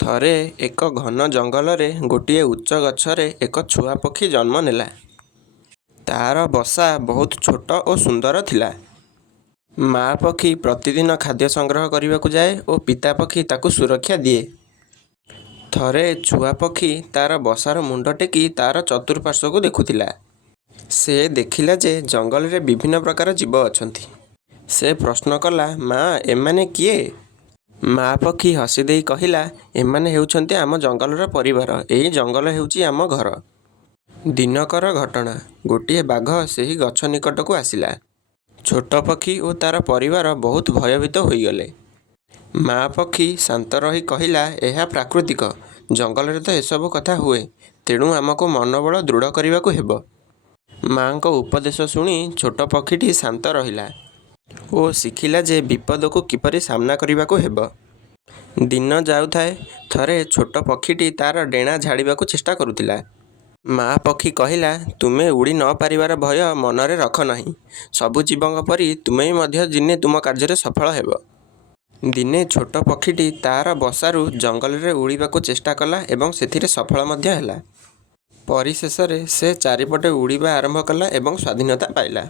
ଥରେ ଏକ ଘନ ଜଙ୍ଗଲରେ ଗୋଟିଏ ଉଚ୍ଚ ଗଛରେ ଏକ ଛୁଆ ପକ୍ଷୀ ଜନ୍ମ ନେଲା। ତାର ବସା ବହୁତ ଛୋଟ ଓ ସୁନ୍ଦର ଥିଲା। ମା ପକ୍ଷୀ ପ୍ରତିଦିନ ଖାଦ୍ୟ ସଂଗ୍ରହ କରିବାକୁ ଯାଏ ଓ ପିତା ପକ୍ଷୀ ତାକୁ ସୁରକ୍ଷା ଦିଏ। ଥରେ ଛୁଆ ପକ୍ଷୀ ତାର ବସାର ମୁଣ୍ଡ ଟେକି ତାର ଚତୁଃପାର୍ଶ୍ୱକୁ ଦେଖୁଥିଲା। ସେ ଦେଖିଲା ଯେ ଜଙ୍ଗଲରେ ବିଭିନ୍ନ ପ୍ରକାର ଜୀବ ଅଛନ୍ତି। ସେ ପ୍ରଶ୍ନ କଲା, "ମା, ଏମାନେ କିଏ?" ମା ପକ୍ଷୀ ହସିଦେଇ କହିଲା, "ଏମାନେ ହେଉଛନ୍ତି ଆମ ଜଙ୍ଗଲର ପରିବାର। ଏହି ଜଙ୍ଗଲ ହେଉଛି ଆମ ଘର।" ଦିନକର ଘଟଣା। ଗୋଟିଏ ବାଘ ସେହି ଗଛ ନିକଟକୁ ଆସିଲା। ଛୋଟ ପକ୍ଷୀ ଓ ତାର ପରିବାର ବହୁତ ଭୟଭୀତ ହୋଇଗଲେ। ମା ପକ୍ଷୀ ଶାନ୍ତ ରହି କହିଲା, "ଏହା ପ୍ରାକୃତିକ। ଜଙ୍ଗଲରେ ତ ଏସବୁ କଥା ହୁଏ। ତେଣୁ ଆମକୁ ମନୋବଳ ଦୃଢ଼ କରିବାକୁ ହେବ।" ମାଙ୍କ ଉପଦେଶ ଶୁଣି ଛୋଟ ପକ୍ଷୀଟି ଶାନ୍ତ ରହିଲା ଓ ଶିଖିଲା ଯେ ବିପଦକୁ କିପରି ସାମ୍ନା କରିବାକୁ ହେବ। ଦିନ ଯାଉଥାଏ। ଥରେ ଛୋଟ ପକ୍ଷୀଟି ତାର ଡେଣା ଝାଡ଼ିବାକୁ ଚେଷ୍ଟା କରୁଥିଲା। ମା ପକ୍ଷୀ କହିଲା, "ତୁମେ ଉଡ଼ି ନ ପାରିବାର ଭୟ ମନରେ ରଖ ନାହିଁ। ସବୁ ଜୀବଙ୍କ ପରି ତୁମେ ମଧ୍ୟ ଦିନେ ତୁମ କାର୍ଯ୍ୟରେ ସଫଳ ହେବ।" ଦିନେ ଛୋଟ ପକ୍ଷୀଟି ତାର ବସାରୁ ଜଙ୍ଗଲରେ ଉଡ଼ିବାକୁ ଚେଷ୍ଟା କଲା ଏବଂ ସେଥିରେ ସଫଳ ମଧ୍ୟ ହେଲା। ପରିଶେଷରେ ସେ ଚାରିପଟେ ଉଡ଼ିବା ଆରମ୍ଭ କଲା ଏବଂ ସ୍ୱାଧୀନତା ପାଇଲା।